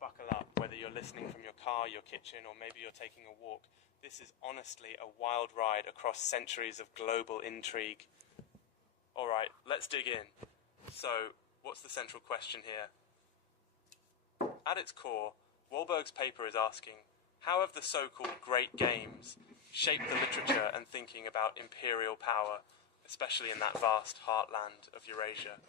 buckle up, whether you're listening from your car, your kitchen, or maybe you're taking a walk. This is honestly a wild ride across centuries of global intrigue. Alright, let's dig in. So, what's the central question here? At its core, Wahlberg's paper is asking, how have the so-called great games shaped the literature and thinking about imperial power, especially in that vast heartland of Eurasia?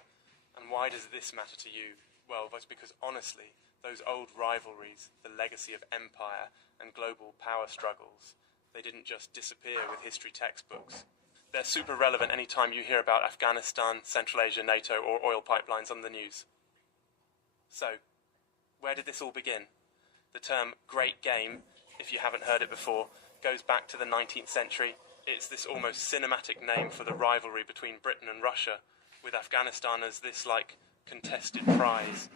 And why does this matter to you? Well, that's because honestly, those old rivalries, the legacy of empire and global power struggles, they didn't just disappear with history textbooks. They're super relevant any time you hear about Afghanistan, Central Asia, NATO, or oil pipelines on the news. So, where did this all begin? The term Great Game, if you haven't heard it before, goes back to the 19th century. It's this almost cinematic name for the rivalry between Britain and Russia, with Afghanistan as this, contested prize.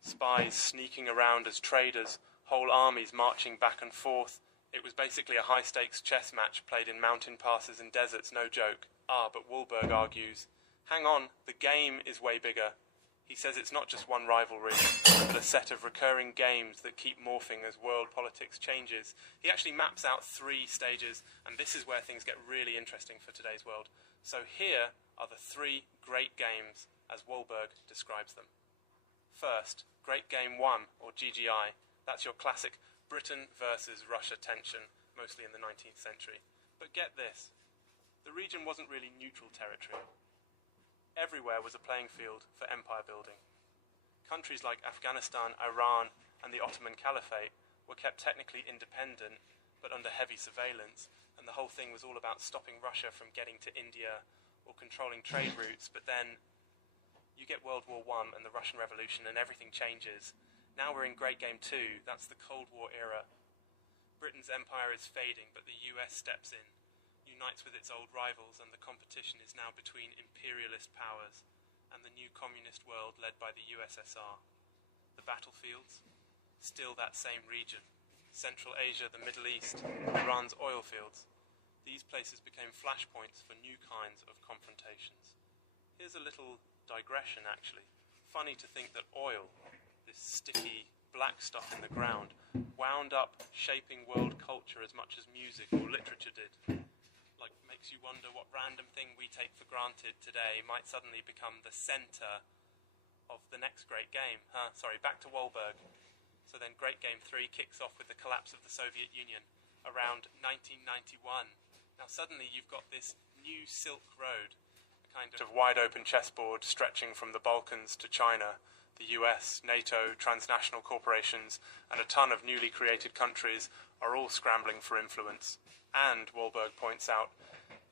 Spies sneaking around as traders, whole armies marching back and forth. It was basically a high-stakes chess match played in mountain passes and deserts, no joke. But Wahlberg argues, hang on, the game is way bigger. He says it's not just one rivalry, but a set of recurring games that keep morphing as world politics changes. He actually maps out 3 stages, and this is where things get really interesting for today's world. So here are the 3 great games as Wahlberg describes them. First, Great Game 1, or GGI. That's your classic Britain versus Russia tension, mostly in the 19th century. But get this, the region wasn't really neutral territory. Everywhere was a playing field for empire building. Countries like Afghanistan, Iran, and the Ottoman Caliphate were kept technically independent, but under heavy surveillance, and the whole thing was all about stopping Russia from getting to India or controlling trade routes. But then you get World War I and the Russian Revolution and everything changes. Now we're in Great Game 2, that's the Cold War era. Britain's empire is fading, but the US steps in, unites with its old rivals, and the competition is now between imperialist powers and the new communist world led by the USSR. The battlefields? Still that same region. Central Asia, the Middle East, Iran's oil fields. These places became flashpoints for new kinds of confrontations. Here's a little digression, actually. Funny to think that oil, this sticky black stuff in the ground, wound up shaping world culture as much as music or literature did. Makes you wonder what random thing we take for granted today might suddenly become the center of the next great game. Back to Wahlberg. So then Great Game 3 kicks off with the collapse of the Soviet Union around 1991. Now suddenly you've got this new Silk Road, kind of wide-open chessboard stretching from the Balkans to China. The US, NATO, transnational corporations, and a ton of newly created countries are all scrambling for influence. And, Wahlberg points out,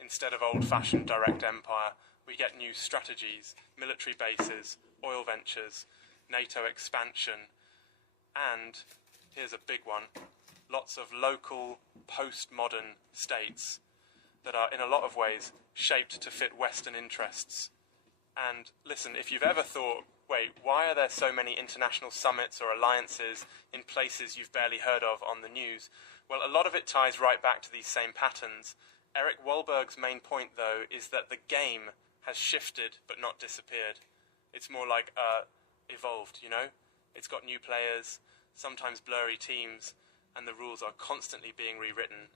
instead of old-fashioned direct empire, we get new strategies, military bases, oil ventures, NATO expansion, and, here's a big one, lots of local, postmodern states that are, in a lot of ways, shaped to fit Western interests. And listen, if you've ever thought, wait, why are there so many international summits or alliances in places you've barely heard of on the news? Well, a lot of it ties right back to these same patterns. Eric Wahlberg's main point, though, is that the game has shifted but not disappeared. It's more like evolved, you know? It's got new players, sometimes blurry teams, and the rules are constantly being rewritten.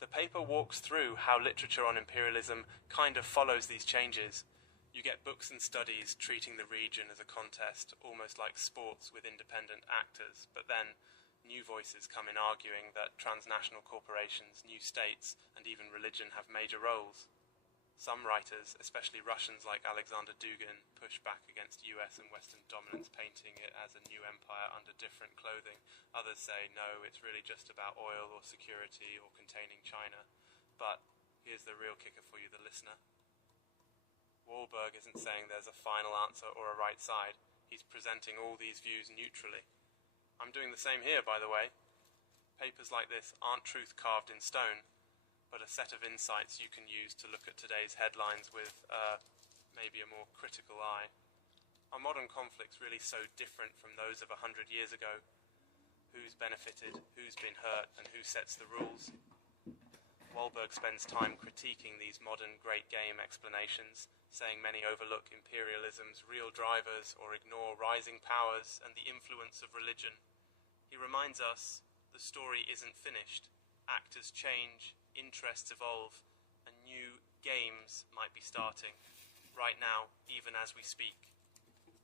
The paper walks through how literature on imperialism kind of follows these changes. You get books and studies treating the region as a contest, almost like sports with independent actors, but then new voices come in arguing that transnational corporations, new states, and even religion have major roles. Some writers, especially Russians like Alexander Dugin, push back against US and Western dominance, painting it as a new empire under different clothing. Others say, no, it's really just about oil or security or containing China. But here's the real kicker for you, the listener. Wahlberg isn't saying there's a final answer or a right side. He's presenting all these views neutrally. I'm doing the same here, by the way. Papers like this aren't truth carved in stone, but a set of insights you can use to look at today's headlines with maybe a more critical eye. Are modern conflicts really so different from those of 100 years ago? Who's benefited, who's been hurt, and who sets the rules? Wahlberg spends time critiquing these modern great game explanations, saying many overlook imperialism's real drivers or ignore rising powers and the influence of religion. He reminds us the story isn't finished. Actors change, interests evolve, and new games might be starting, right now, even as we speak.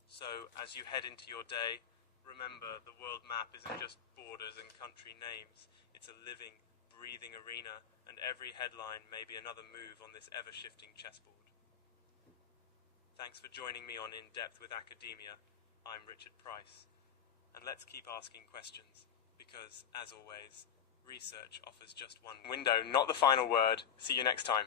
So, as you head into your day, remember the world map isn't just borders and country names. It's a living, breathing arena, and every headline may be another move on this ever-shifting chessboard. Thanks for joining me on In-Depth with Academia. I'm Richard Price. And let's keep asking questions, because, as always, research offers just one window, not the final word. See you next time.